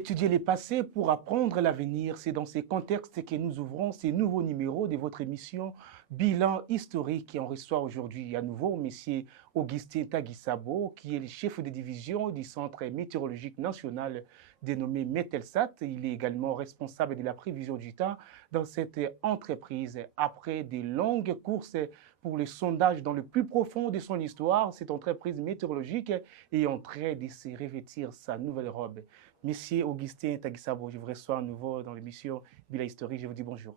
Étudier les passés pour apprendre l'avenir, c'est dans ces contextes que nous ouvrons ces nouveaux numéros de votre émission Bilan historique qui en reçoit aujourd'hui à nouveau M. Augustin Taguissabo, qui est le chef de division du Centre météorologique national dénommé Metelsat. Il est également responsable de la prévision du temps dans cette entreprise. Après de longues courses pour le sondage dans le plus profond de son histoire, cette entreprise météorologique est en train de se revêtir sa nouvelle robe. Monsieur Augustin Taguissabo, je vous reçois à nouveau dans l'émission Bilan historique. Je vous dis bonjour.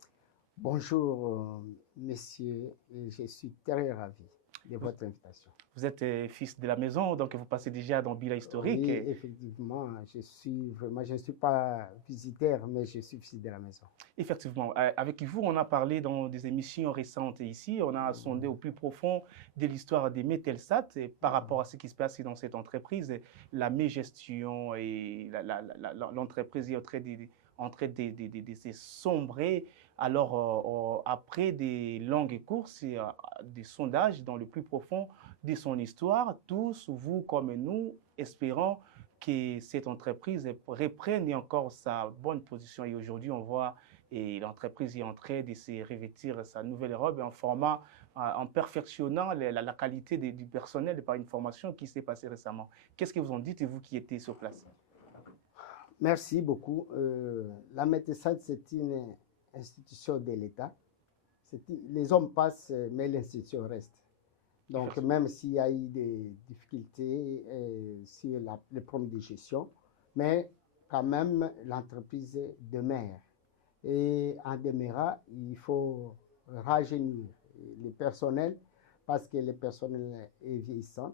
Bonjour, messieurs, et je suis très ravi de votre invitation. Vous êtes fils de la maison, donc vous passez déjà dans Bilan historique. Oui, effectivement, je ne suis pas visitaire, mais je suis fils de la maison. Effectivement, avec vous, on a parlé dans des émissions récentes ici, on a sondé au plus profond de l'histoire des Metelsat par rapport à ce qui se passe dans cette entreprise, la mégestion et l'entreprise est en train de se sombrer. Alors, après des longues courses et des sondages dans le plus profond de son histoire, tous, vous comme nous, espérons que cette entreprise reprenne encore sa bonne position. Et aujourd'hui, on voit et l'entreprise est en train de se revêtir sa nouvelle robe en perfectionnant la qualité du personnel par une formation qui s'est passée récemment. Qu'est-ce que vous en dites, vous qui étiez sur place? Merci beaucoup. La Metelsat, c'est une institution de l'État. Les hommes passent, mais l'institution reste. Donc, même s'il y a eu des difficultés sur les problèmes de gestion, mais quand même, l'entreprise demeure. Et en demeurant, il faut rajeunir le personnel parce que le personnel est vieillissant.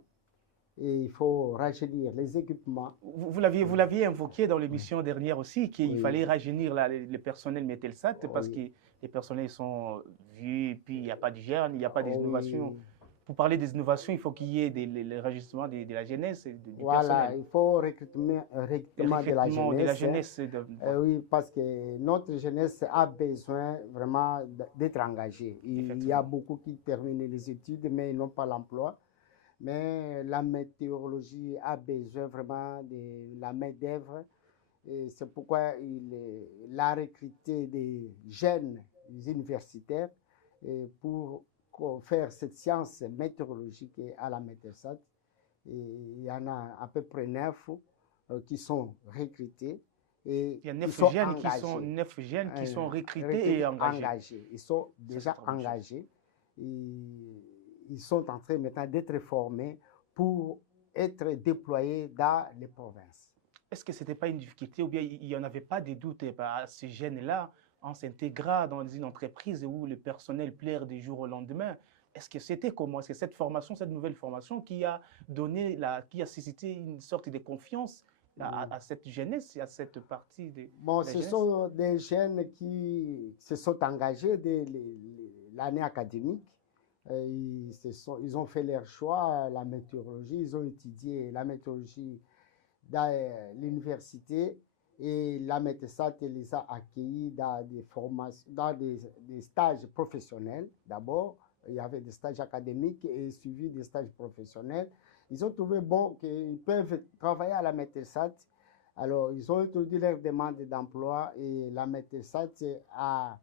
Et il faut rajeunir les équipements. Vous l'aviez invoqué dans l'émission dernière aussi, qu'il fallait rajeunir le personnel Metelsat parce que les personnels sont vieux, et puis il n'y a pas d'hygiène, il n'y a pas d'innovation. Pour parler des innovations, il faut qu'il y ait le rajeunissement de la jeunesse et du personnel. Il faut recrutement de la jeunesse. Oui, parce que notre jeunesse a besoin vraiment d'être engagée. Il y a beaucoup qui terminent les études, mais ils n'ont pas l'emploi. Mais la météorologie a besoin vraiment de la main-d'œuvre. C'est pourquoi il a recruté des jeunes universitaires pour faire cette science météorologique à la Metelsat. Il y en a à peu près 9 qui sont recrutés. Et il y a 9 jeunes qui sont recrutés et engagés. Ils sont déjà engagés. Ils sont en train maintenant d'être formés pour être déployés dans les provinces. Est-ce que ce n'était pas une difficulté ou bien il n'y en avait pas de doute à ces jeunes-là en s'intégrant dans une entreprise où le personnel plaire du jour au lendemain? Est-ce que c'était comment? Est-ce que cette formation, cette nouvelle formation qui a suscité une sorte de confiance à cette jeunesse et à cette partie de ce sont des jeunes qui se sont engagés dès l'année académique. Ils ont fait leur choix, la météorologie, ils ont étudié la météorologie dans l'université et la Metelsat les a accueillis dans des formations, dans des stages professionnels. D'abord, il y avait des stages académiques et suivi des stages professionnels. Ils ont trouvé bon qu'ils peuvent travailler à la Metelsat. Alors, ils ont introduit leur demande d'emploi et la Metelsat a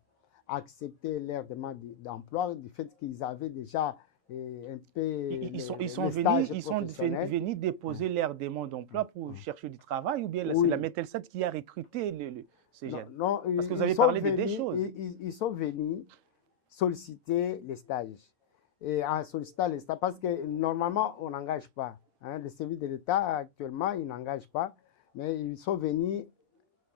accepter leur demande d'emploi du fait qu'ils avaient déjà un peu ils sont venus déposer leur demande d'emploi pour chercher du travail ou bien c'est la Metelsat qui a recruté ces jeunes? Non, parce que vous avez parlé de deux choses. Ils sont venus solliciter les stages. Et en sollicitant les stages, parce que normalement, on n'engage pas. Le service de l'État, actuellement, il n'engage pas. Mais ils sont venus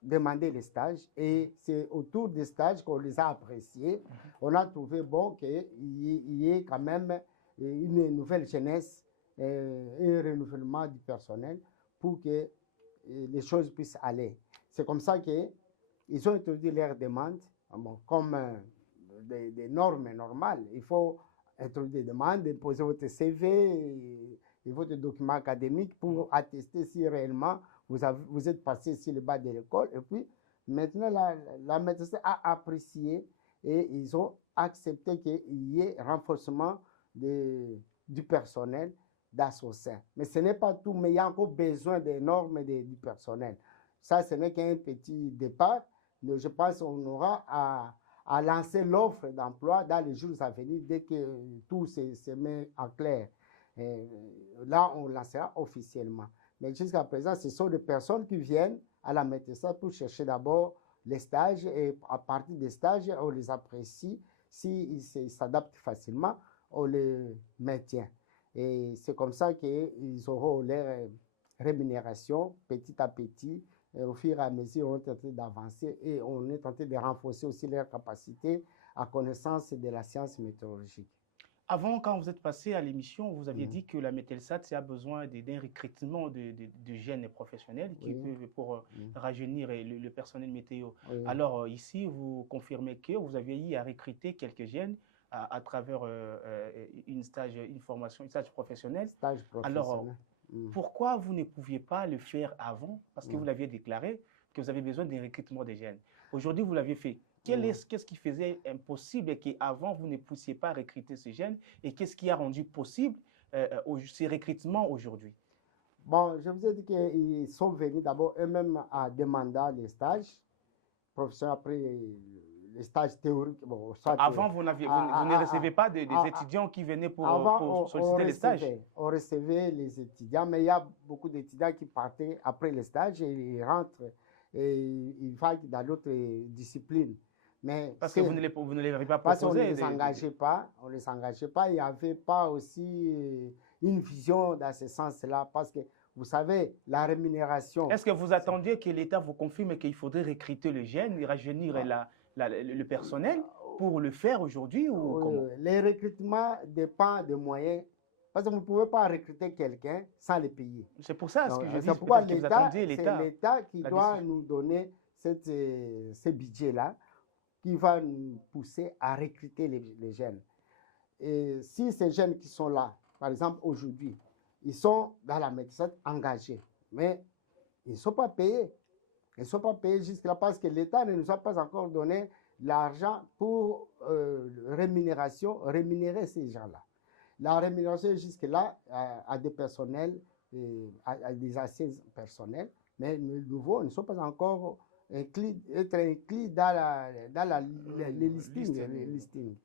demander les stages et c'est autour des stages qu'on les a appréciés. On a trouvé bon qu'il y ait quand même une nouvelle jeunesse et un renouvellement du personnel pour que les choses puissent aller. C'est comme ça qu'ils ont introduit leurs demandes comme des normes normales. Il faut introduire des demandes, déposer votre CV et votre document académique pour attester si réellement vous êtes passé sur le bas de l'école. Et puis, maintenant, la Metelsat a apprécié et ils ont accepté qu'il y ait renforcement du personnel dans son sein. Mais ce n'est pas tout, mais il y a encore besoin des normes du personnel. ça, ce n'est qu'un petit départ. Mais je pense qu'on aura à lancer l'offre d'emploi dans les jours à venir dès que tout se met en clair. Et là, on lancera officiellement. Mais jusqu'à présent, ce sont des personnes qui viennent à la maîtrise pour chercher d'abord les stages et à partir des stages, on les apprécie. S'ils s'adaptent facilement, on les maintient. Et c'est comme ça qu'ils auront leur rémunération petit à petit. Et au fur et à mesure, on est en train d'avancer et on est en train de renforcer aussi leur capacité à connaissance de la science météorologique. Avant, quand vous êtes passé à l'émission, vous aviez dit que la Mételsat a besoin d'un recrutement de jeunes professionnels qui peuvent pour rajeunir le personnel météo. Alors ici, vous confirmez que vous aviez eu à recruter quelques jeunes à travers un stage professionnel. Stage professionnel. Alors, pourquoi vous ne pouviez pas le faire avant? Parce que vous l'aviez déclaré que vous avez besoin d'un recrutement des jeunes. Aujourd'hui, vous l'aviez fait. Qu'est-ce qui faisait impossible et qu'avant, vous ne poussiez pas recruter ces jeunes? Et qu'est-ce qui a rendu possible ces recrutements aujourd'hui? Bon, je vous ai dit qu'ils sont venus d'abord eux-mêmes à demander les stages professionnels après les stages théoriques. Bon, avant, vous ne recevez pas des étudiants qui venaient pour solliciter les stages? On recevait les étudiants, mais il y a beaucoup d'étudiants qui partaient après les stages et ils rentrent et ils vont dans d'autres disciplines. Mais parce que vous ne les avez pas proposés. Parce qu'on ne les engageait pas. On les engageait pas. Il n'y avait pas aussi une vision dans ce sens-là. Parce que, vous savez, la rémunération... Est-ce que vous attendiez que l'État vous confirme qu'il faudrait recruter les jeunes et rajeunir le personnel pour le faire aujourd'hui ou comment? Les recrutements dépendent des moyens. Parce que vous ne pouvez pas recruter quelqu'un sans le payer. C'est pour ça que je dis c'est pourquoi que vous attendiez l'État. C'est l'État qui doit nous donner ce budget-là, qui va nous pousser à recruter les jeunes. Et si ces jeunes qui sont là, par exemple aujourd'hui, ils sont dans la médecine engagés, mais ils ne sont pas payés. Ils ne sont pas payés jusque-là parce que l'État ne nous a pas encore donné l'argent pour rémunérer ces gens-là. La rémunération jusque-là à des personnels, à des assises personnels, mais les nouveaux ne sont pas encore être inclus dans les listings.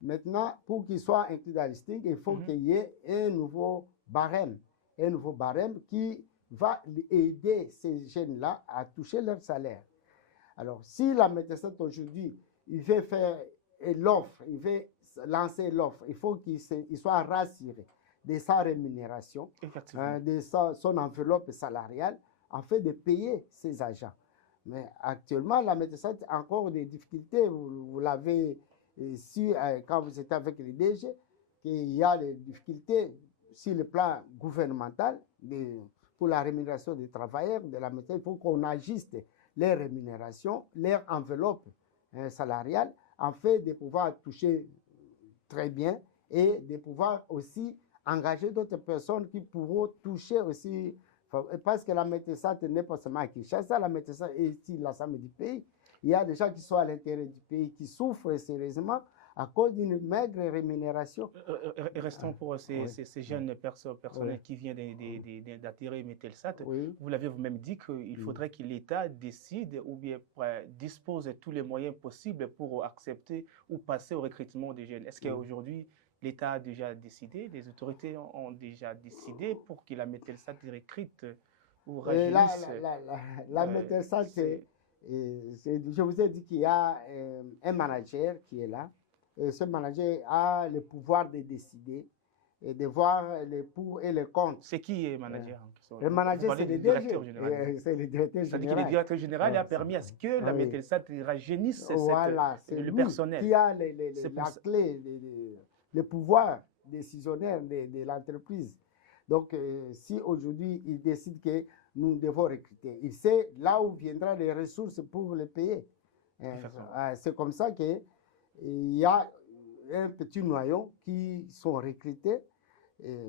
Maintenant, pour qu'ils soient inclus dans le listing, il faut qu'il y ait un nouveau barème qui va aider ces jeunes-là à toucher leur salaire. Alors, si la médecine aujourd'hui, il veut faire l'offre, il veut lancer l'offre, il faut qu'il soit rassuré de sa rémunération, de son enveloppe salariale, en fait de payer ses agents. Mais actuellement, la médecine a encore des difficultés. Vous l'avez su quand vous étiez avec les DG, qu'il y a des difficultés sur le plan gouvernemental pour la rémunération des travailleurs de la médecine. Il faut qu'on ajuste les rémunérations, leur enveloppe salariale, en fait de pouvoir toucher très bien et de pouvoir aussi engager d'autres personnes qui pourront toucher aussi. Parce que la médecine n'est pas seulement à Kinshasa, la médecine est ici l'ensemble du pays. Il y a des gens qui sont à l'intérieur du pays qui souffrent sérieusement à cause d'une maigre rémunération. Restons pour ces jeunes personnels qui viennent d'attirer Mételsat. Vous l'avez vous-même dit qu'il faudrait que l'État décide ou bien dispose de tous les moyens possibles pour accepter ou passer au recrutement des jeunes. Est-ce qu'aujourd'hui, l'État a déjà décidé, les autorités ont déjà décidé pour que la Mételsat recrute ou rajeunisse? La Mételsat, je vous ai dit qu'il y a un manager qui est là. Et ce manager a le pouvoir de décider et de voir les pour et les contre. C'est qui est manager? Le manager, c'est le directeur général. C'est le directeur général. C'est-à-dire que le directeur général a permis à ce que la Mételsat rajeunisse le personnel. Qui a la clé, le pouvoir décisionnaire de l'entreprise. Donc, si aujourd'hui, il décide que nous devons recruter, il sait là où viendront les ressources pour les payer. C'est comme ça qu'il y a un petit noyau qui sont recrutés.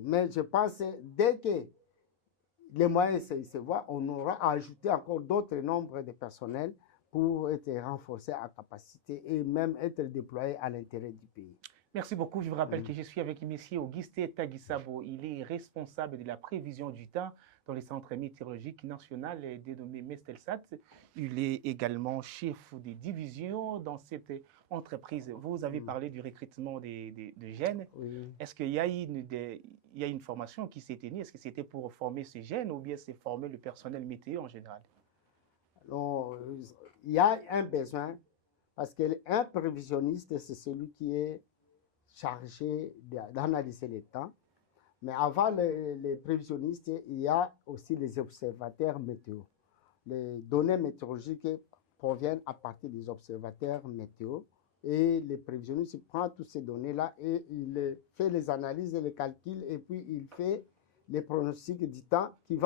Mais je pense que dès que les moyens se voient, on aura ajouté encore d'autres nombres de personnels pour être renforcés à capacité et même être déployés à l'intérieur du pays. Merci beaucoup. Je vous rappelle Mm. que je suis avec M. Auguste Tagisabo. Il est responsable de la prévision du temps dans le Centre météorologique national dénommé Mestelsat. Il est également chef de division dans cette entreprise. Vous avez Mm. parlé du recrutement de jeunes. Oui. Est-ce qu'il y a il y a une formation qui s'est tenue? Est-ce que c'était pour former ces jeunes ou bien c'est former le personnel météo en général? Donc, il y a un besoin parce qu'un prévisionniste, c'est celui qui est chargé d'analyser les temps. Mais avant les prévisionnistes, il y a aussi les observateurs météo. Les données météorologiques proviennent à partir des observateurs météo et les prévisionnistes prennent toutes ces données-là et il fait les analyses et les calculs et puis il fait les pronostics du temps qui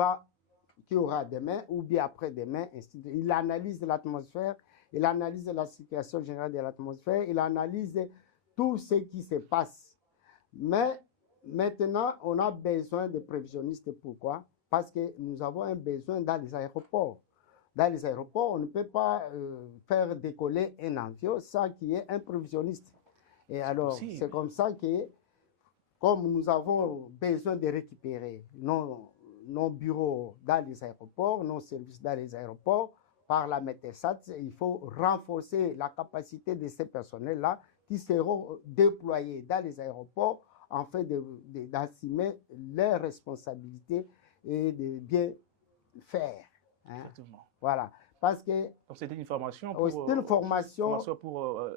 aura demain ou bien après-demain. Il analyse l'atmosphère, il analyse la situation générale de l'atmosphère, il analyse tout ce qui se passe. Mais maintenant, on a besoin de prévisionnistes. Pourquoi? Parce que nous avons un besoin dans les aéroports. Dans les aéroports, on ne peut pas faire décoller un avion sans qu'il y ait un prévisionniste. Et alors, c'est comme ça que, comme nous avons besoin de récupérer nos bureaux dans les aéroports, nos services dans les aéroports, par la METESAT, il faut renforcer la capacité de ces personnels-là qui seront déployés dans les aéroports afin d'assumer leurs responsabilités et de bien faire. Hein. Voilà. Parce que donc c'était une formation pour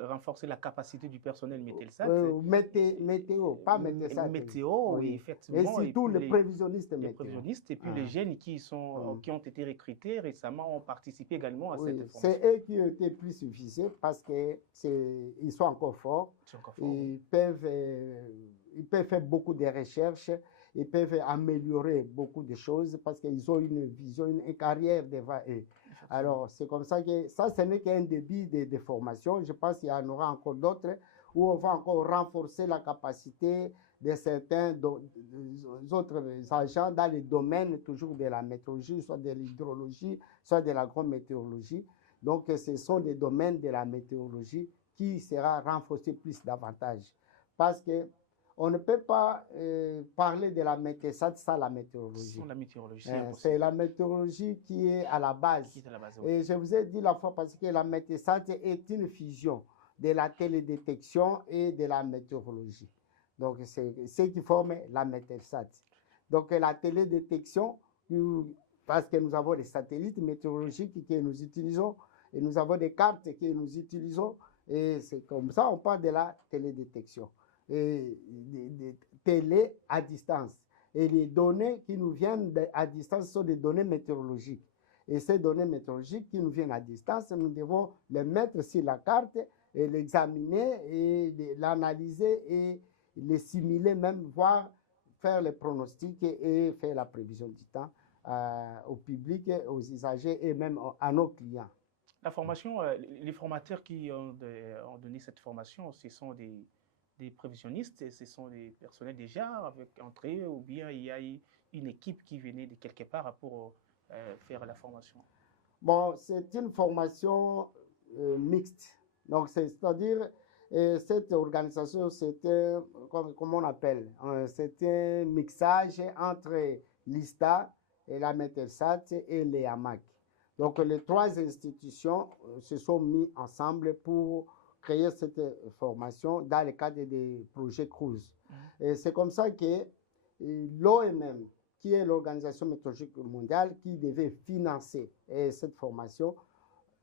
renforcer la capacité du personnel Mételsat. Météo, pas Mételsat. Météo, oui, effectivement. Et surtout les prévisionnistes météo. Les prévisionnistes et puis les jeunes qui ont été recrutés récemment ont participé également à cette formation. C'est eux qui ont été plus suffisants parce qu'ils sont encore forts. Ils peuvent faire beaucoup de recherches. Ils peuvent améliorer beaucoup de choses parce qu'ils ont une vision, une carrière devant eux. Alors, c'est comme ça que ça, ce n'est qu'un début de formation. Je pense qu'il y en aura encore d'autres où on va encore renforcer la capacité de certains autres agents dans les domaines toujours de la météorologie, soit de l'hydrologie, soit de l'agrométéorologie. Donc, ce sont des domaines de la météorologie qui sera renforcé plus davantage. Parce que on ne peut pas parler de la METESAT sans la météorologie. C'est la météorologie qui est à la base. Et je vous ai dit la fois parce que la METESAT est une fusion de la télédétection et de la météorologie. Donc, c'est ce qui forme la METESAT. Donc, la télédétection, parce que nous avons des satellites météorologiques que nous utilisons et nous avons des cartes que nous utilisons. Et c'est comme ça on parle de la télédétection. Et des télé à distance. Et les données qui nous viennent à distance sont des données météorologiques. Et ces données météorologiques qui nous viennent à distance, nous devons les mettre sur la carte et l'examiner et l'analyser et les simuler même, voire faire les pronostics et faire la prévision du temps au public, aux usagers et même à nos clients. La formation, les formateurs qui ont donné cette formation, ce sont des prévisionnistes, ce sont des personnels déjà entre eux, ou bien il y a une équipe qui venait de quelque part pour faire la formation? Bon, c'est une formation mixte. Donc, c'est-à-dire, cette organisation, c'était, comment on appelle, c'était un mixage entre l'ISTA et la METELSAT et les AMAC. Donc, les trois institutions se sont mises ensemble pour créer cette formation dans le cadre des projets CRUZ. Et c'est comme ça que l'OMM, qui est l'Organisation météorologique mondiale, qui devait financer cette formation,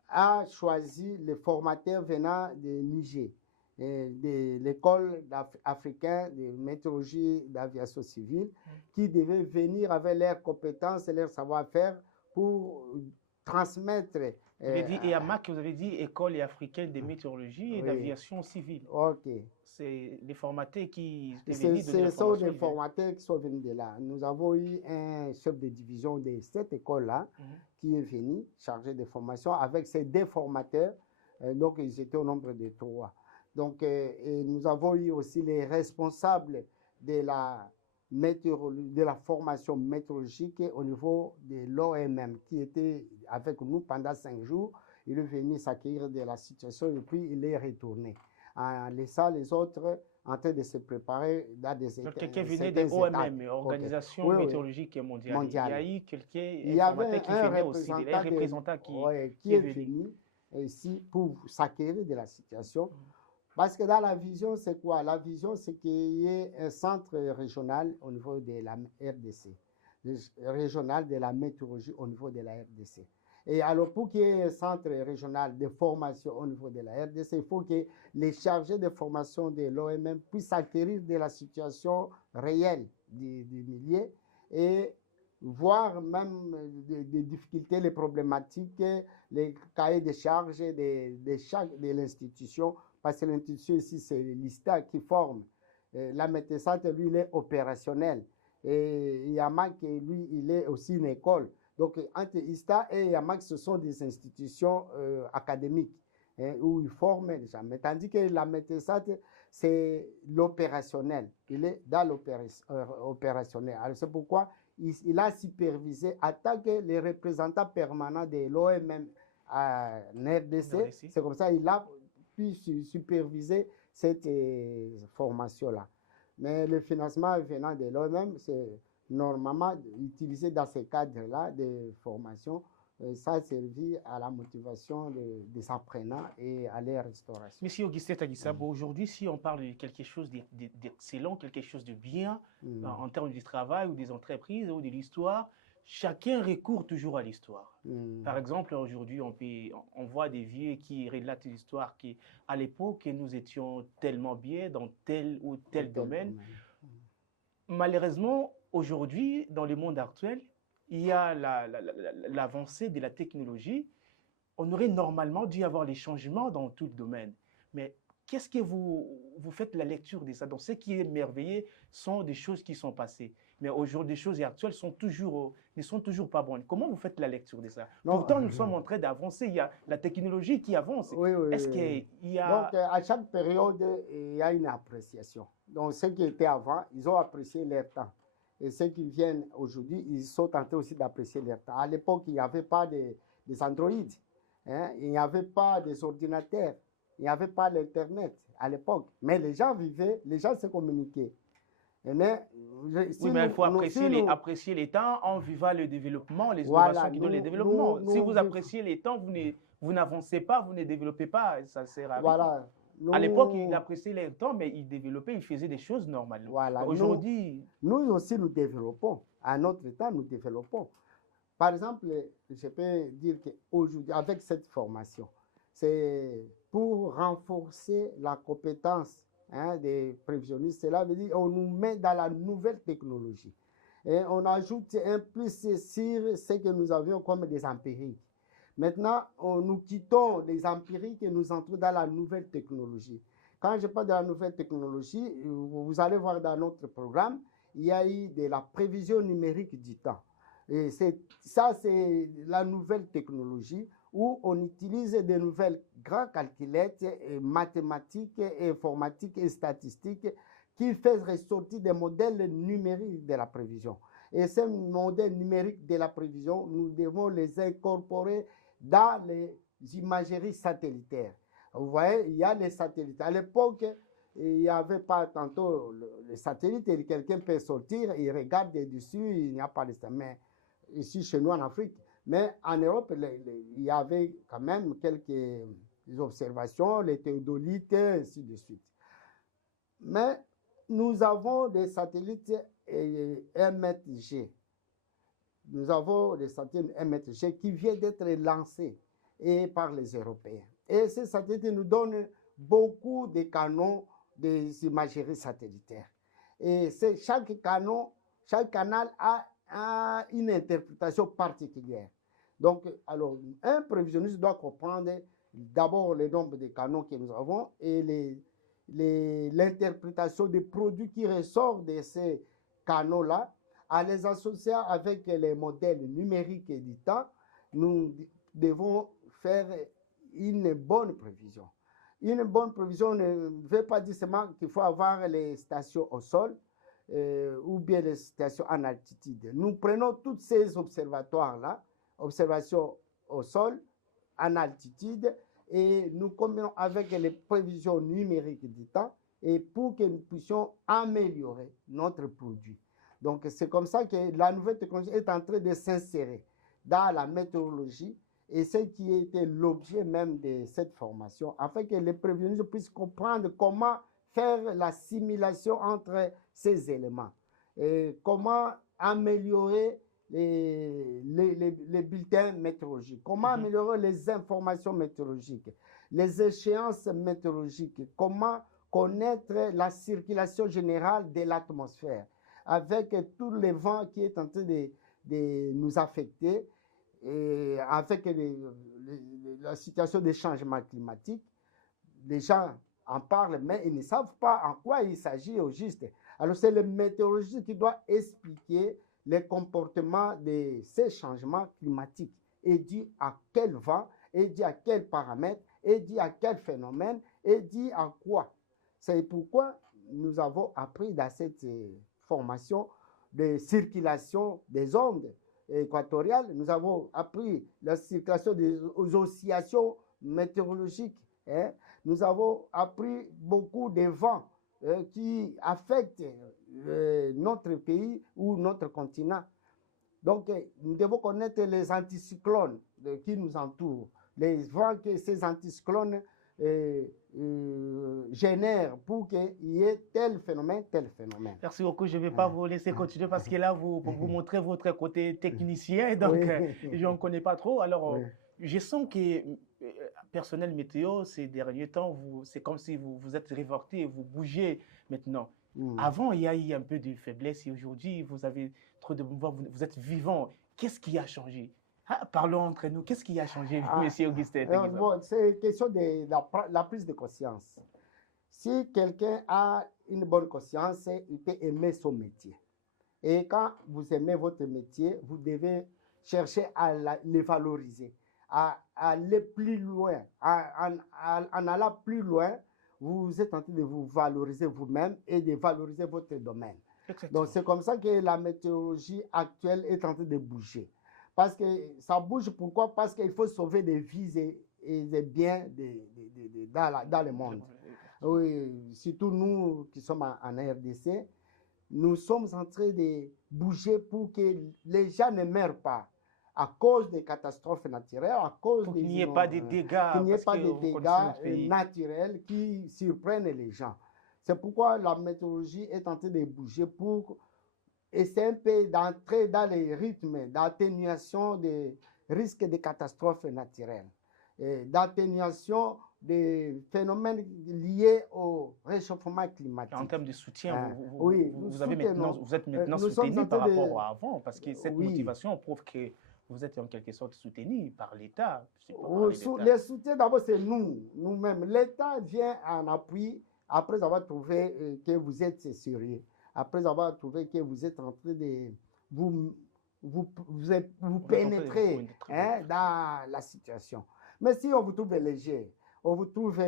a choisi les formateurs venant de Niger, de l'école africaine de météorologie d'aviation civile, qui devaient venir avec leurs compétences et leur savoir-faire pour transmettre. Vous avez dit EAMAC, vous avez dit École africaine de météorologie et d'aviation civile. Ok. C'est les formateurs qui Ce sont des formateurs qui sont venus de là. Nous avons eu un chef de division de cette école-là qui est venu chargé de formation avec ces deux formateurs. Donc, ils étaient au nombre de 3. Donc, et nous avons eu aussi les responsables de la formation météorologique au niveau de l'OMM qui était avec nous pendant 5 jours. Il est venu s'accueillir de la situation et puis il est retourné en laissant les autres en train de se préparer dans des Donc, quelqu'un venait certaines des étapes. OMM, Ok. Organisation Oui, oui, météorologique mondiale. Il y mondiale. a eu quelqu'un, Il y avait informateur qui un venait aussi, un représentant qui qui est est venu. venu ici pour s'acquérir de la situation. Parce que dans la vision, c'est quoi? La vision, c'est qu'il y ait un centre régional au niveau de la RDC, régional de la météorologie au niveau de la RDC. Et alors, pour qu'il y ait un centre régional de formation au niveau de la RDC, il faut que les chargés de formation de l'OMM puissent acquérir de la situation réelle du milieu et voir même des difficultés, les problématiques, les cahiers de charges de l'institution, parce que l'institution ici, c'est l'ISTA qui forme. La médecine, lui, il est opérationnel. Et Yamak, lui, il est aussi une école. Donc, entre ISTA et Yamak, ce sont des institutions académiques où ils forment les gens. Mais tandis que la médecine, c'est l'opérationnel. Il est dans l'opérationnel. Alors, c'est pourquoi il a supervisé en tant que les représentants permanents de l'OMM en RDC. C'est comme ça qu'il a pu superviser cette formation-là. Mais le financement venant de l'OMM, c'est normalement utilisé dans ces cadres-là de formation. Ça a servi à la motivation des apprenants et à leur restauration. Monsieur Augustin Tagisabo, aujourd'hui, si on parle de quelque chose d'excellent, quelque chose de bien en termes du travail ou des entreprises ou de l'histoire, chacun recourt toujours à l'histoire. Par exemple, aujourd'hui, on voit des vieux qui relatent l'histoire qu'à l'époque, nous étions tellement bien dans tel ou tel domaine. Malheureusement, aujourd'hui, dans le monde actuel, il y a l'avancée de la technologie. On aurait normalement dû avoir les changements dans tout le domaine. Mais qu'est-ce que vous faites la lecture de ça? Donc, ce qui est merveilleux sont des choses qui sont passées. Mais aujourd'hui, les choses actuelles ne sont toujours pas bonnes. Comment vous faites la lecture de ça? Pourtant, nous sommes en train d'avancer. Il y a la technologie qui avance. Oui, Est-ce qu'il y a... Donc, à chaque période, il y a une appréciation. Donc, ceux qui étaient avant, ils ont apprécié leur temps. Et ceux qui viennent aujourd'hui, ils sont tentés aussi d'apprécier leur temps. À l'époque, il n'y avait pas des Android. Il n'y avait pas des ordinateurs. Il n'y avait pas l'Internet à l'époque. Mais les gens vivaient, les gens se communiquaient. Mais il faut apprécier les temps en vivant le développement, les innovations qui donnent le développement. Si vous appréciez les temps, vous n'avancez pas, vous ne développez pas, ça sert à rien. Voilà. À l'époque, il appréciait les temps, mais il développait, il faisait des choses normalement. Voilà. Aujourd'hui... Nous aussi, nous développons. À notre temps, nous développons. Par exemple, je peux dire qu'aujourd'hui, avec cette formation, c'est pour renforcer la compétence des prévisionnistes. Cela veut dire qu'on nous met dans la nouvelle technologie. Et on ajoute un plus sur ce que nous avions comme des empiriques. Maintenant, nous quittons les empiriques et nous entrons dans la nouvelle technologie. Quand je parle de la nouvelle technologie, vous allez voir dans notre programme, il y a eu de la prévision numérique du temps. Et ça, c'est la nouvelle technologie où on utilise de nouvelles grandes calculettes mathématiques, informatiques et statistiques qui font ressortir des modèles numériques de la prévision. Et ces modèles numériques de la prévision, nous devons les incorporer dans les imageries satellitaires. Vous voyez, il y a les satellites. À l'époque, il n'y avait pas tantôt les satellites et quelqu'un peut sortir, il regarde dessus, il n'y a pas de ça. Mais ici, chez nous en Afrique, mais en Europe, il y avait quand même quelques observations, les théodolites, ainsi de suite. Mais nous avons des satellites MTG. Nous avons des satellites MTG qui viennent d'être lancés par les Européens. Et ces satellites nous donnent beaucoup de canaux des imageries satellitaires. Et chaque canal a une interprétation particulière. Donc, alors, un prévisionniste doit comprendre d'abord le nombre de canaux que nous avons et l'interprétation des produits qui ressortent de ces canaux-là, en les associant avec les modèles numériques et du temps, nous devons faire une bonne prévision. Une bonne prévision ne veut pas dire seulement qu'il faut avoir les stations au sol ou bien les stations en altitude. Nous prenons tous ces observatoires-là, observations au sol, en altitude, et nous combinons avec les prévisions numériques du temps et pour que nous puissions améliorer notre produit. Donc, c'est comme ça que la nouvelle technologie est en train de s'insérer dans la météorologie et ce qui était l'objet même de cette formation, afin que les prévenus puissent comprendre comment faire la simulation entre ces éléments et comment améliorer les bulletins météorologiques, comment améliorer les informations météorologiques, les échéances météorologiques, comment connaître la circulation générale de l'atmosphère avec tous les vents qui est en train de nous affecter et avec la situation des changements climatiques. Les gens en parlent, mais ils ne savent pas en quoi il s'agit au juste. Alors c'est le météorologiste qui doit expliquer les comportements de ces changements climatiques et dit à quel vent, et dit à quels paramètres, et dit à quel phénomène, et dit à quoi. C'est pourquoi nous avons appris dans cette formation de circulation des ondes équatoriales. Nous avons appris la circulation des oscillations météorologiques. Nous avons appris beaucoup de vents qui affectent notre pays ou notre continent. Donc, nous devons connaître les anticyclones qui nous entourent, les vents que ces anticyclones génèrent pour qu'il y ait tel phénomène, tel phénomène. Merci beaucoup. Je ne vais pas vous laisser continuer parce que là, vous montrez votre côté technicien, donc je n'en connais pas trop. Alors, je sens que personnel météo, ces derniers temps, c'est comme si vous êtes révolté, vous bougez maintenant. Avant, il y a eu un peu de faiblesse et aujourd'hui, vous avez trop de mouvement, vous êtes vivant. Qu'est-ce qui a changé? Parlons entre nous. Qu'est-ce qui a changé, monsieur Augustin? Bon, c'est question de la prise de conscience. Si quelqu'un a une bonne conscience, il peut aimer son métier. Et quand vous aimez votre métier, vous devez chercher à le valoriser, à aller plus loin. En allant plus loin, vous êtes en train de vous valoriser vous-même et de valoriser votre domaine. Exactement. Donc, c'est comme ça que la météorologie actuelle est en train de bouger. Parce que ça bouge, pourquoi? Parce qu'il faut sauver des vies et des biens dans le monde. Oui, surtout nous qui sommes en RDC, nous sommes en train de bouger pour que les gens ne meurent pas à cause des catastrophes naturelles, à cause qu'il n'y ait pas de dégâts, qu'il n'y ait pas de dégâts naturels qui surprennent les gens. C'est pourquoi la météorologie est en train de bouger pour essayer un peu d'entrer dans les rythmes d'atténuation des risques de catastrophes naturelles, d'atténuation des phénomènes liés au réchauffement climatique. En termes de soutien, vous êtes maintenant soutenu par rapport à avant, parce que cette motivation prouve que vous êtes en quelque sorte soutenu par l'État. Les soutiens, d'abord, c'est nous-mêmes. L'État vient en appui après avoir trouvé que vous êtes sérieux, après avoir trouvé que vous êtes en train de vous pénétrer dans la situation. Mais si on vous trouve léger, on vous trouve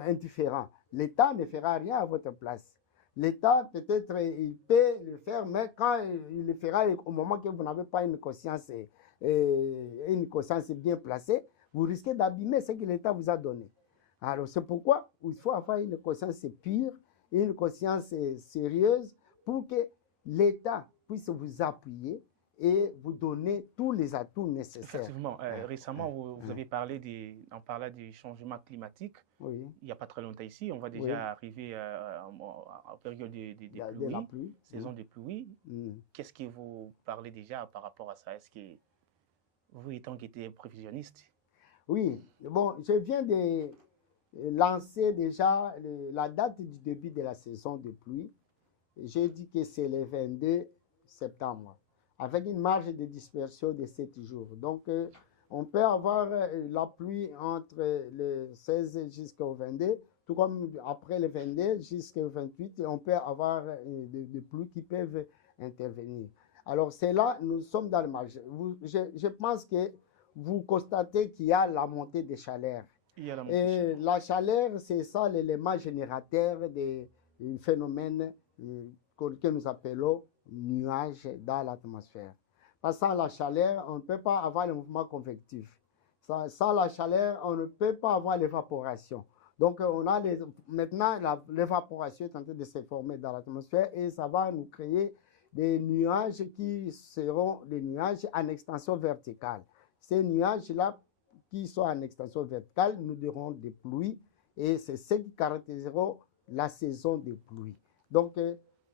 indifférent, l'État ne fera rien à votre place. L'État, peut-être, il peut le faire, mais quand il le fera au moment que vous n'avez pas une conscience bien placée, vous risquez d'abîmer ce que l'État vous a donné. Alors, c'est pourquoi il faut avoir une conscience pure, une conscience sérieuse pour que l'État puisse vous appuyer et vous donner tous les atouts nécessaires. Effectivement. Récemment, vous avez parlé du changement climatique. Oui. Il n'y a pas très longtemps ici. On va déjà arriver en période de pluie, saison de pluie. Qu'est-ce que vous parlez déjà par rapport à ça? Est-ce que vous, étant été prévisionniste? Oui. Bon, je viens de lancer déjà la date du début de la saison de pluie. J'ai dit que c'est le 22 septembre, avec une marge de dispersion de 7 jours. Donc, on peut avoir la pluie entre le 16 jusqu'au 22, tout comme après le 22 jusqu'au 28, on peut avoir des pluies qui peuvent intervenir. Alors, c'est là, nous sommes dans le marge. Je pense que vous constatez qu'il y a la montée des chaleurs. Et la chaleur, c'est ça l'élément générateur des phénomènes que nous appelons nuages dans l'atmosphère. Sans la chaleur, on ne peut pas avoir le mouvement convectif. Sans la chaleur, on ne peut pas avoir l'évaporation. Donc, on a maintenant, l'évaporation est en train de se former dans l'atmosphère et ça va nous créer des nuages qui seront des nuages en extension verticale. Ces nuages-là, qui sont en extension verticale, nous aurons des pluies et c'est ce qui caractériseront la saison des pluies. Donc,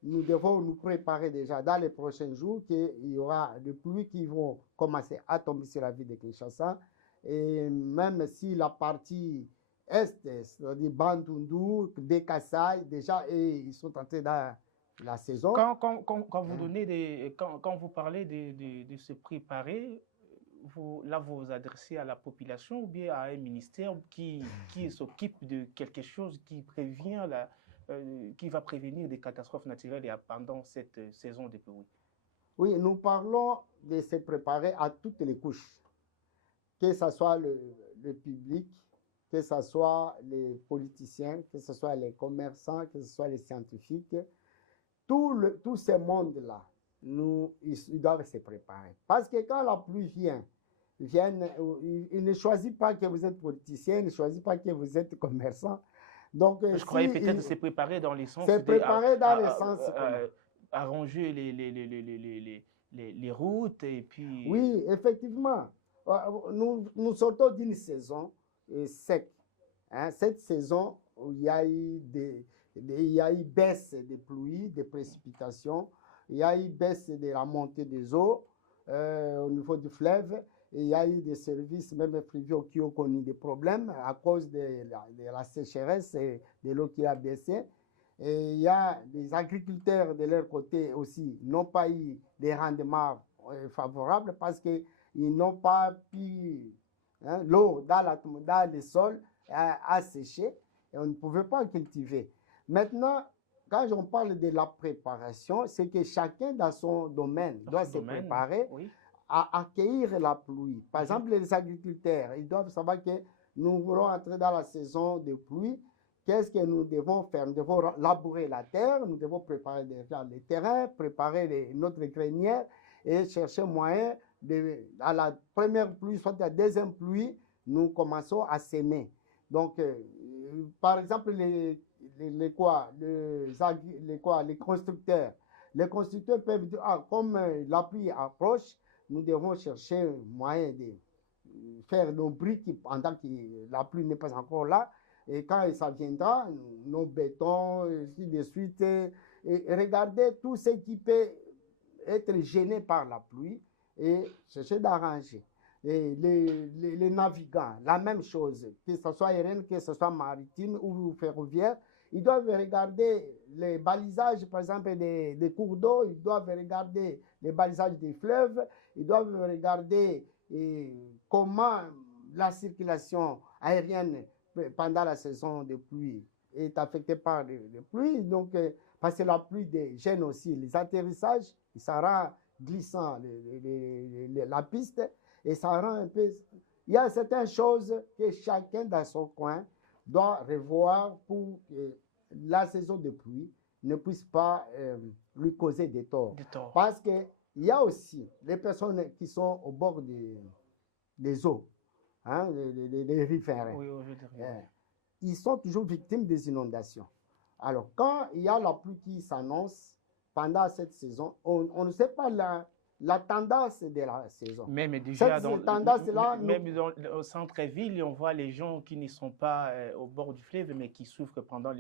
nous devons nous préparer déjà dans les prochains jours qu'il y aura des pluies qui vont commencer à tomber sur la ville de Kinshasa. Et même si la partie est, c'est-à-dire Bandundu, Dekasai, déjà, ils sont entrés dans la saison. Quand vous donnez quand vous parlez de se préparer, là, vous vous adressez à la population ou bien à un ministère qui s'occupe de quelque chose qui prévient qui va prévenir des catastrophes naturelles pendant cette saison de pluie? Oui, nous parlons de se préparer à toutes les couches, que ce soit le public, que ce soit les politiciens, que ce soit les commerçants, que ce soit les scientifiques. Tous ces mondes-là, ils doivent se préparer. Parce que quand la pluie vient, il ne choisit pas que vous êtes politicien, il ne choisit pas que vous êtes commerçant. Donc, je croyais peut-être se préparer dans les sens... Se préparer dans les sens... arranger les routes et puis... Oui, effectivement. Nous sortons d'une saison sec. Hein, cette saison où il y a eu baisse des pluies, des précipitations, il y a eu baisse de la montée des eaux au niveau du fleuve. Et il y a eu des services, même fluviaux, qui ont connu des problèmes à cause de la sécheresse et de l'eau qui a baissé. Et il y a des agriculteurs de leur côté aussi n'ont pas eu des rendements favorables parce qu'ils n'ont pas pu, l'eau dans le sol a séché et on ne pouvait pas cultiver. Maintenant, quand on parle de la préparation, c'est que chacun dans son domaine doit se préparer. Oui. À accueillir la pluie. Par exemple, les agriculteurs, ils doivent savoir que nous voulons entrer dans la saison de pluie. Qu'est-ce que nous devons faire? Nous devons labourer la terre, nous devons préparer déjà les terrains, préparer notre grenière et chercher moyen à la première pluie, soit à la deuxième pluie, nous commençons à s'aimer. Donc, par exemple, les constructeurs. Les constructeurs peuvent dire, comme la pluie approche, nous devons chercher un moyen de faire nos briques pendant que la pluie n'est pas encore là. Et quand ça viendra, nos bétons, ainsi de suite, et regarder tout ce qui peut être gêné par la pluie et chercher d'arranger. Et les navigants, la même chose, que ce soit aérien, que ce soit maritime ou ferroviaire, ils doivent regarder les balisages, par exemple, des cours d'eau, ils doivent regarder les balisages des fleuves, ils doivent regarder comment la circulation aérienne pendant la saison de pluie est affectée par les pluies. Donc, parce que la pluie gêne aussi les atterrissages, ça rend glissant la piste et ça rend un peu... Il y a certaines choses que chacun dans son coin doit revoir pour que la saison de pluie ne puisse pas lui causer des torts. Parce qu'il y a aussi les personnes qui sont au bord des eaux, hein, les riverains. Oui, ils sont toujours victimes des inondations. Alors, quand il y a la pluie qui s'annonce pendant cette saison, on ne sait pas la tendance de la saison. Même déjà même dans au centre-ville, on voit les gens qui ne sont pas au bord du fleuve, mais qui souffrent pendant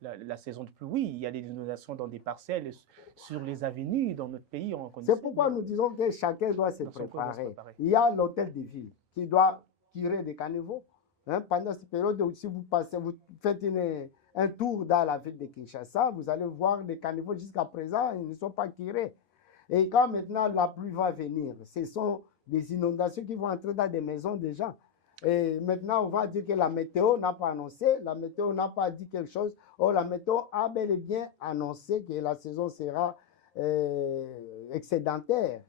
la saison de pluie. Oui, il y a des inondations dans des parcelles, sur les avenues, dans notre pays. C'est pourquoi nous disons que chacun doit se préparer. Il y a l'hôtel de ville qui doit tirer des caniveaux. Hein, pendant cette période, si vous faites un tour dans la ville de Kinshasa, vous allez voir des caniveaux jusqu'à présent, ils ne sont pas tirés. Et quand maintenant la pluie va venir, ce sont des inondations qui vont entrer dans des maisons des gens. Et maintenant, on va dire que la météo n'a pas annoncé, la météo n'a pas dit quelque chose. Or, la météo a bel et bien annoncé que la saison sera excédentaire.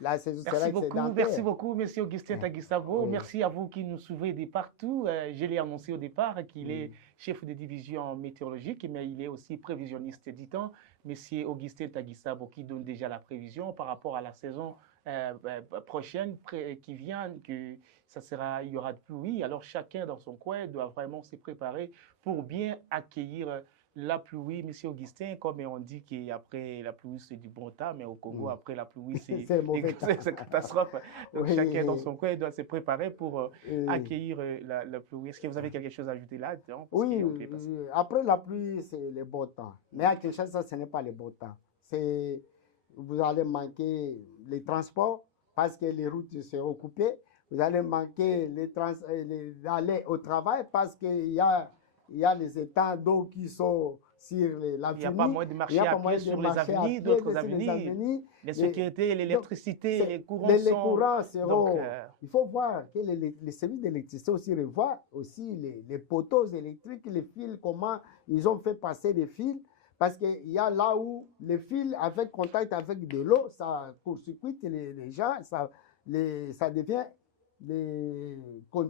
La saison sera excédentaire. Merci beaucoup, monsieur Augustin Tagisavo. Oui. Merci à vous qui nous suivez de partout. Je l'ai annoncé au départ qu'il est chef de division météorologique, mais il est aussi prévisionniste du temps. Monsieur Augustin Tagisabo, qui donne déjà la prévision par rapport à la saison prochaine qui vient, que il y aura de pluie. Alors chacun dans son coin doit vraiment se préparer pour bien accueillir la pluie. Monsieur Augustin, comme on dit qu'après la pluie c'est du bon temps, mais au Congo, après la pluie c'est catastrophe. Donc chacun dans son coin doit se préparer pour accueillir la pluie. Est-ce que vous avez quelque chose à ajouter là? Oui, après la pluie, c'est le beau temps. Mais à Kinshasa, ce n'est pas le beau temps. Vous allez manquer les transports parce que les routes seront coupées. Vous allez manquer aller au travail parce qu'il y a les étangs d'eau qui sont sur l'avenue. Il n'y a pas moyen de marcher à pied sur les avenues, d'autres avenues. Les sécurités, l'électricité, les courants les courants seront... Donc, il faut voir que les services d'électricité aussi revoient aussi les poteaux électriques, les fils, comment ils ont fait passer des fils. Parce qu'il y a là où les fils, avec contact avec de l'eau, ça court-circuite les gens, ça devient...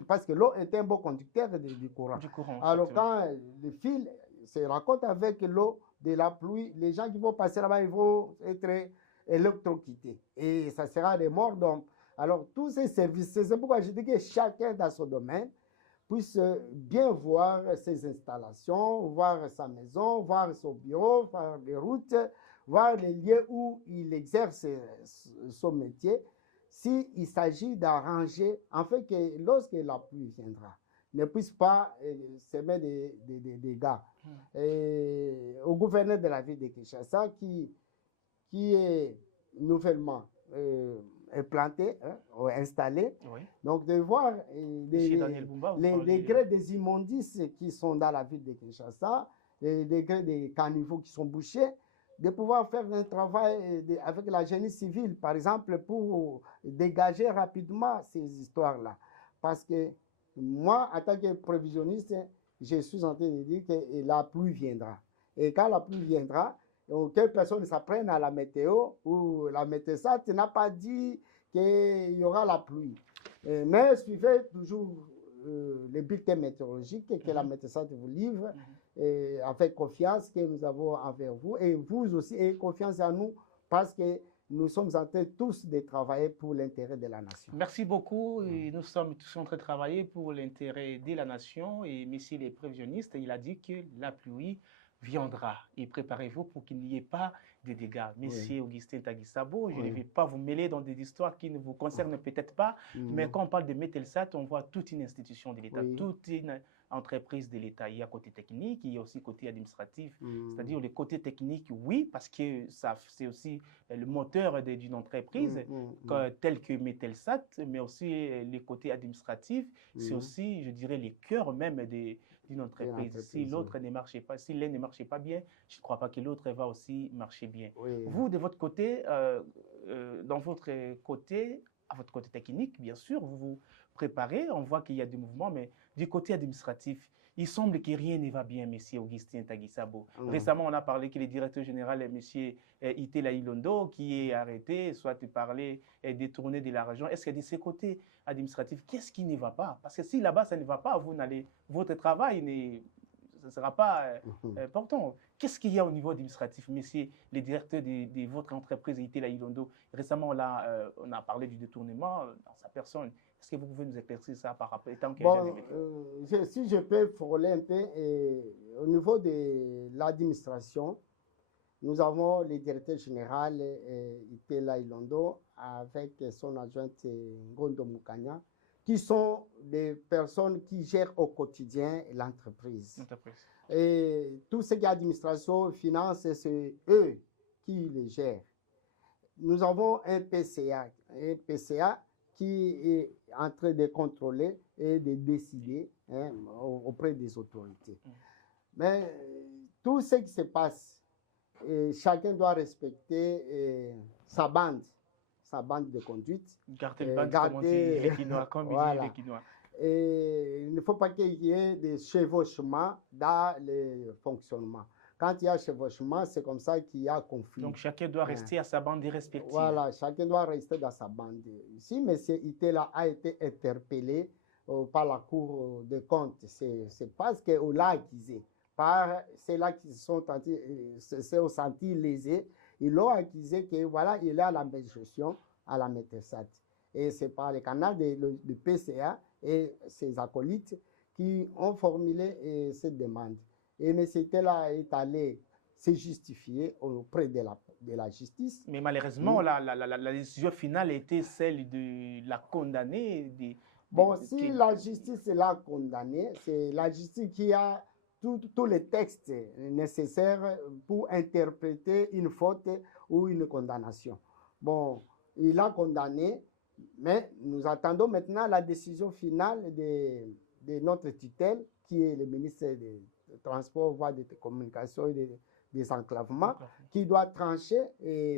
parce que l'eau est un bon conducteur du courant. Alors quand les fils se rencontrent avec l'eau de la pluie, les gens qui vont passer là-bas, ils vont être électrocutés. Et ça sera des morts d'hommes. Alors tous ces services, c'est pourquoi je dis que chacun dans son domaine puisse bien voir ses installations, voir sa maison, voir son bureau, voir les routes, voir les lieux où il exerce son métier. S'il s'agit d'arranger, en fait, que lorsque la pluie viendra, ne puisse pas semer des dégâts. Au gouverneur de la ville de Kinshasa, qui est nouvellement implanté, installé, oui. Donc de voir les degrés des immondices qui sont dans la ville de Kinshasa, les degrés des caniveaux qui sont bouchés, de pouvoir faire un travail avec la génie civile, par exemple, pour dégager rapidement ces histoires-là. Parce que moi, en tant que prévisionniste, je suis en train de dire que la pluie viendra. Et quand la pluie viendra, quelques personnes s'apprennent à la météo, ou la météosat n'a pas dit qu'il y aura la pluie. Mais suivez toujours les bulletins météorologiques que la météosat vous livre, avec confiance que nous avons envers vous. Et vous aussi, ayez confiance en nous, parce que nous sommes en train tous de travailler pour l'intérêt de la nation. Merci beaucoup. Et nous sommes tous en train de travailler pour l'intérêt de la nation. Et monsieur le prévisionniste, il a dit que la pluie viendra. Et préparez-vous pour qu'il n'y ait pas de dégâts. Monsieur Augustin Tagisabo, je ne vais pas vous mêler dans des histoires qui ne vous concernent peut-être pas, mais quand on parle de Metelsat, on voit toute une institution de l'État, toute une entreprise de l'État. Il y a côté technique, il y a aussi côté administratif. C'est-à-dire le côté technique, oui, parce que c'est aussi le moteur d'une entreprise tel que Metelsat, mais aussi le côté administratif, c'est aussi, je dirais, les cœurs même d'une entreprise. Si l'autre ne marchait pas, si l'un ne marchait pas bien, je ne crois pas que l'autre va aussi marcher bien. Vous, de votre côté, à votre côté technique, bien sûr, vous vous préparez, on voit qu'il y a des mouvements, mais du côté administratif, il semble que rien ne va bien, M. Augustin Tagisabo. Récemment, on a parlé que le directeur général est M. Itela Ilondo, qui est arrêté, soit parler et détourné de l'argent. Est-ce que de ce côté administratif, qu'est-ce qui ne va pas? Parce que si là-bas, ça ne va pas, votre travail ne sera pas important. Qu'est-ce qu'il y a au niveau administratif, monsieur le directeur de votre entreprise Itela Ilondo? Récemment, là, on a parlé du détournement dans sa personne. Est-ce que vous pouvez nous éclaircir ça par rapport à tant que si je peux frôler un peu, au niveau de l'administration, nous avons le directeur général Itela Ilondo avec son adjointe Ngondo Mukanya, qui sont des personnes qui gèrent au quotidien l'entreprise. Et tout ce qui est administration, finance, c'est eux qui les gèrent. Nous avons un PCA qui est en train de contrôler et de décider auprès des autorités. Mais tout ce qui se passe, chacun doit respecter sa bande de conduite. Garder le bande, comme on dit, les Quinois, comme il dit les Quinois. Et il ne faut pas qu'il y ait des chevauchements dans le fonctionnement. Quand il y a chevauchement, c'est comme ça qu'il y a conflit. Donc chacun doit rester à sa bande respective. Voilà, chacun doit rester dans sa bande. Si M. Itela a été interpellé par la Cour des comptes, c'est parce qu'on l'a accusé. par ceux-là qui se sont sentis lésés. Ils l'ont accusé que voilà, il est à la gestion à la Mételsat. Et c'est par le canal de PCA et ses acolytes qui ont formulé cette demande. Et M. Tella est allé se justifier auprès de la justice. Mais malheureusement, la décision finale était celle de la condamner. Bon, si la justice l'a condamné, c'est la justice qui a tous les textes nécessaires pour interpréter une faute ou une condamnation. Bon, il a condamné, mais nous attendons maintenant la décision finale de notre tutelle, qui est le ministre des Transports, voies de communication et des enclavements, qui doit trancher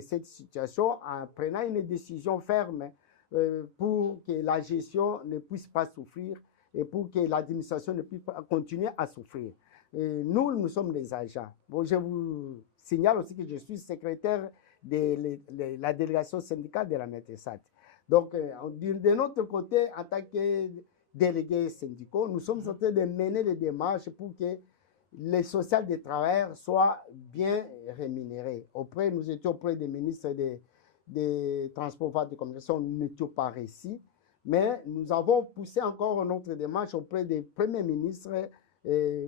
cette situation en prenant une décision ferme pour que la gestion ne puisse pas souffrir et pour que l'administration ne puisse pas continuer à souffrir. Nous sommes des agents. Bon, je vous signale aussi que je suis secrétaire de la délégation syndicale de la Mételsat. Donc, de notre côté, en tant que délégués syndicaux, nous sommes en train de mener des démarches pour que les social des travailleurs soient bien rémunérés. Nous étions auprès des ministres des Transports, voies de communication, nous n'étions pas réussis, mais nous avons poussé encore notre démarche auprès des premiers ministres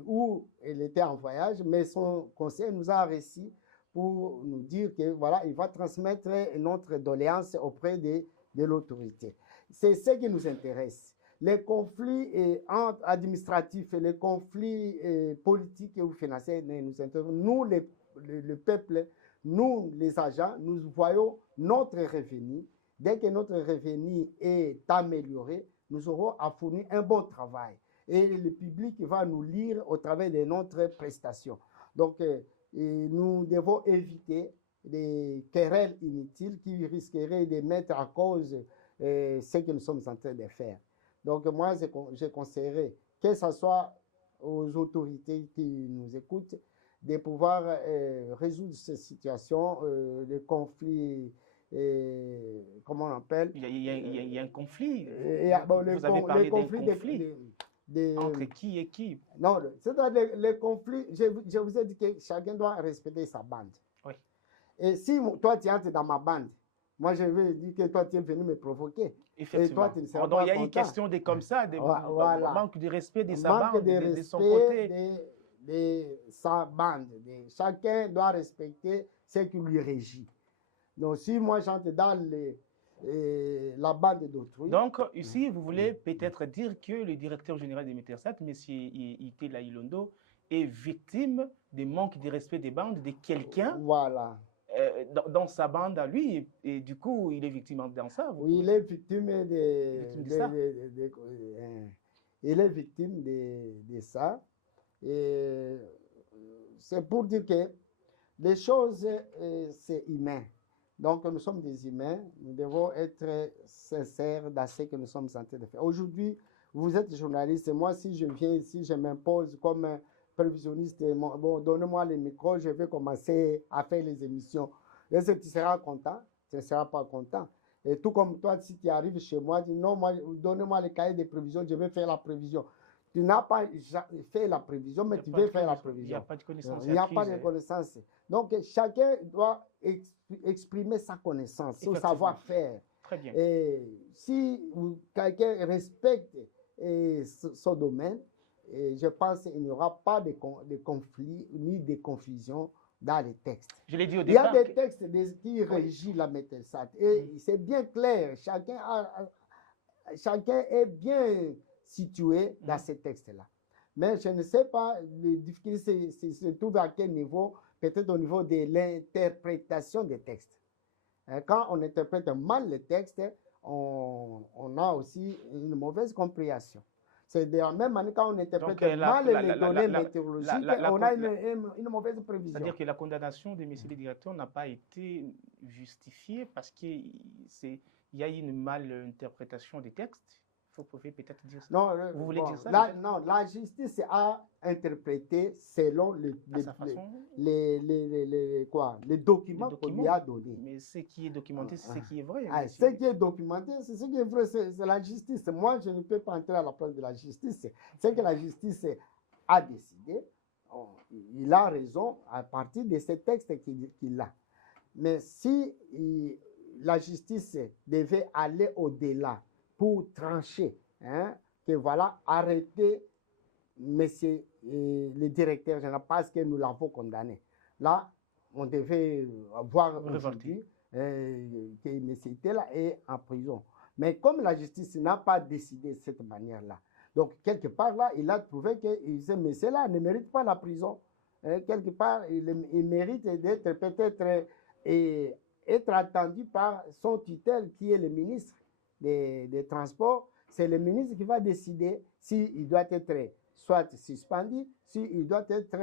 où il était en voyage, mais son conseil nous a réussi pour nous dire que voilà, il va transmettre notre doléance auprès de l'autorité. C'est ce qui nous intéresse. Les conflits administratifs et les conflits politiques ou financiers nous intéressent. Nous, le peuple, nous, les agents, nous voyons notre revenu. Dès que notre revenu est amélioré, nous aurons à fournir un bon travail. Et le public va nous lire au travers de notre prestation. Donc, nous devons éviter des querelles inutiles qui risqueraient de mettre en cause ce que nous sommes en train de faire. Donc, moi, je conseillerais que ce soit aux autorités qui nous écoutent de pouvoir résoudre ces situations, les conflits, comment on appelle? Il y a un conflit. Bon, vous avez parlé d'un conflit. Entre qui et qui? Non, c'est-à-dire les conflits, je vous ai dit que chacun doit respecter sa bande. Oui. Et si toi, tu entres dans ma bande, moi, je vais dire que toi, tu es venu me provoquer. Effectivement. Et toi, tu ne seras donc, pas il y a content. une question comme ça, voilà. manque de respect de sa manque bande, de son côté. De sa bande. Chacun doit respecter ce qui lui régit. Donc, si moi, j'entre dans la bande d'autrui. Donc, ici, vous voulez peut-être dire que le directeur général de Mételsat, M. Itela Ilondo, est victime du manque de respect des bandes de quelqu'un. Voilà. Dans sa bande à lui, et du coup, il est victime dans ça. Oui, il est victime il est victime de ça. Et c'est pour dire que les choses, c'est humain. Donc, nous sommes des humains. Nous devons être sincères dans ce que nous sommes en train de faire. Aujourd'hui, vous êtes journaliste. Et moi, si je viens ici, je m'impose comme prévisionniste. Bon, donnez-moi le micro, je vais commencer à faire les émissions. Est-ce que tu seras content? Tu ne seras pas content. Et tout comme toi, si tu arrives chez moi, dis non, moi, donnez-moi le cahier de prévision, je vais faire la prévision. Tu n'as pas fait la prévision, mais tu veux faire la prévision. Il n'y a pas de connaissance. Il n'y a pas de connaissance. Donc, chacun doit exprimer sa connaissance, son savoir-faire. Très bien. Et si quelqu'un respecte son domaine, je pense qu'il n'y aura pas de conflit ni de confusion dans les textes. Je l'ai dit au départ. Il y a des textes qui régissent la Mételsat. Et c'est bien clair. Chacun est bien situé dans ces textes-là. Mais je ne sais pas, les difficultés se trouvent à quel niveau, peut-être au niveau de l'interprétation des textes. Quand on interprète mal les textes, on a aussi une mauvaise compréhension. C'est de la même manière quand on interprète mal les données météorologiques, on a une mauvaise prévision. C'est-à-dire que la condamnation de M. le directeur n'a pas été justifiée parce qu'il y a une malinterprétation des textes. Vous pouvez peut-être dire ça. Non, vous voulez dire ça? Non, la justice a interprété selon les documents qu'on lui a donnés. Mais ce qui est documenté, c'est ce qui est vrai. Ce qui est documenté, c'est ce qui est vrai, c'est la justice. Moi, je ne peux pas entrer à la place de la justice. C'est que la justice a décidé. il a raison à partir de ces textes qu'il a. Mais si la justice devait aller au-delà pour trancher, hein, que voilà, arrêter monsieur le directeur général parce que nous l'avons condamné. Là, on devait voir aujourd'hui que M. Tela est en prison. Mais comme la justice n'a pas décidé de cette manière-là, donc quelque part là, il a trouvé que ce monsieur-là ne mérite pas la prison. Quelque part, il mérite d'être peut-être être attendu par son tutelle qui est le ministre des Transports. C'est le ministre qui va décider s'il doit être soit suspendu, s'il doit être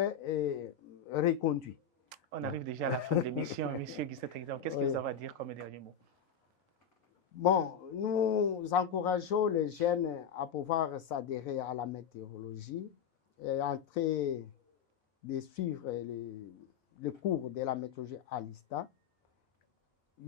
reconduit. On arrive déjà à la fin de l'émission, M. Guisset Exemple. Qu'est-ce que vous avez à dire comme dernier mot? Bon, nous encourageons les jeunes à pouvoir s'adhérer à la météorologie, et entrer de suivre le cours de la météorologie à l'ISTA.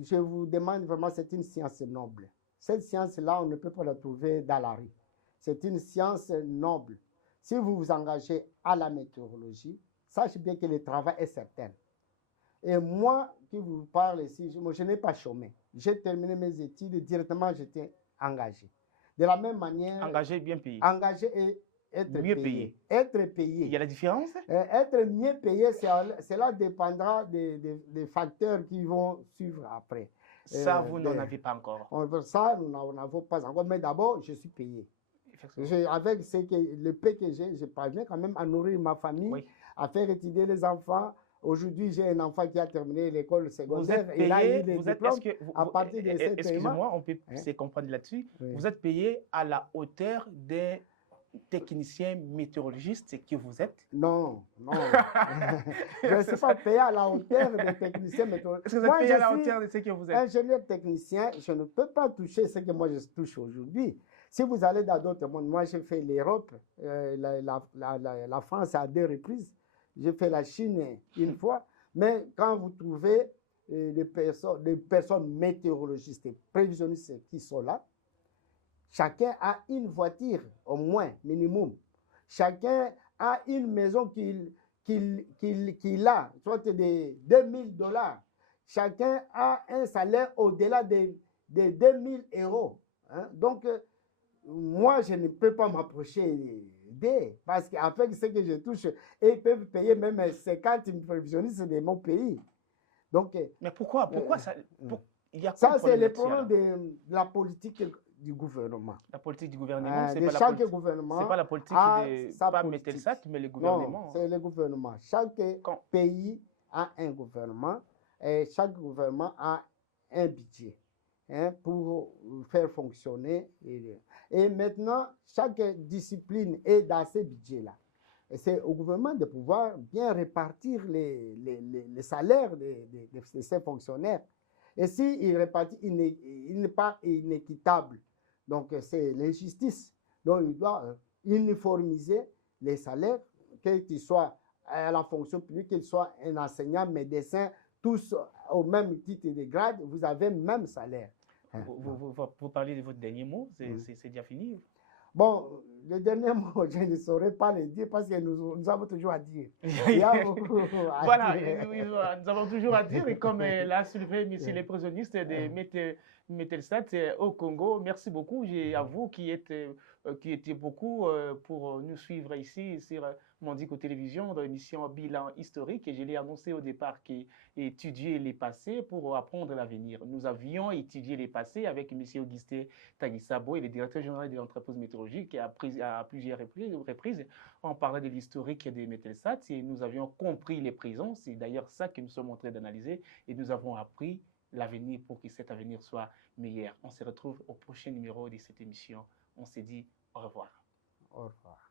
Je vous demande vraiment, c'est une science noble. Cette science-là, on ne peut pas la trouver dans la rue. C'est une science noble. Si vous vous engagez à la météorologie, sachez bien que le travail est certain. Et moi, qui vous parle ici, je n'ai pas chômé. J'ai terminé mes études, directement j'étais engagé. De la même manière... Engagé, bien payé. Engagé et être mieux payé. payé. Être payé. Il y a la différence? Être mieux payé, cela dépendra des facteurs qui vont suivre après. Ça, vous n'en avez pas encore. Ça, nous n'en avons pas encore. Mais d'abord, je suis payé. Avec le peu que j'ai, je parviens quand même à nourrir ma famille, oui, à faire étudier les enfants. Aujourd'hui, j'ai un enfant qui a terminé l'école secondaire. Vous êtes payé, il a eu les diplômes à partir de ces excusez-moi, on peut se comprendre là-dessus. Oui. Vous êtes payé à la hauteur des techniciens météorologistes que vous êtes? Non, non. Je ne suis pas payé à la hauteur des techniciens météorologistes. Est-ce que vous êtes payé à la hauteur de ce que vous êtes? Ingénieur technicien, je ne peux pas toucher ce que moi je touche aujourd'hui. Si vous allez dans d'autres mondes, moi j'ai fait l'Europe, la France à 2 reprises, j'ai fait la Chine une fois, mais quand vous trouvez des personnes météorologistes et prévisionnistes qui sont là, chacun a une voiture au moins, minimum. Chacun a une maison qu'il a, soit de $2000. Chacun a un salaire au-delà de 2000 €. Hein? Donc, moi, je ne peux pas m'approcher d'eux parce qu'avec ce que je touche, ils peuvent payer même 50 prévisionnistes de mon pays. Donc, mais pourquoi ça, ça, c'est le problème de la politique du gouvernement. La politique du gouvernement, c'est pas chaque gouvernement. C'est pas la politique de pas Metelsat, mais le gouvernement. Non, c'est le gouvernement. Chaque pays a un gouvernement et chaque gouvernement a un budget, hein, pour faire fonctionner. Et maintenant, chaque discipline est dans ce budget-là. Et c'est au gouvernement de pouvoir bien répartir les salaires de ces fonctionnaires. Et s'il répartit, il n'est pas inéquitable. Donc, c'est l'injustice. Donc, il doit uniformiser les salaires, qu'il soit à la fonction publique, qu'il soit un enseignant, médecin, tous au même titre de grade, vous avez le même salaire. Vous parlez de votre dernier mot, c'est déjà fini? Bon, le dernier mot, je ne saurais pas le dire parce que nous avons toujours à dire. Voilà, nous avons toujours à dire. Et comme l'a soulevé M. le présidente de Metelsat au Congo, merci beaucoup. J'ai à vous qui étiez beaucoup pour nous suivre ici sur Mondico Télévision dans l'émission Bilan historique. Et je l'ai annoncé au départ qu'étudier les passés pour apprendre l'avenir. Nous avions étudié les passés avec M. Augustin Tagisabo, et le directeur général de l'entreprise météorologique, à plusieurs reprises. On parlait de l'historique de Metelsat et nous avions compris les prisons. C'est d'ailleurs ça que nous sommes en train d'analyser et nous avons appris l'avenir pour que cet avenir soit meilleur. On se retrouve au prochain numéro de cette émission. On se dit au revoir. Au revoir.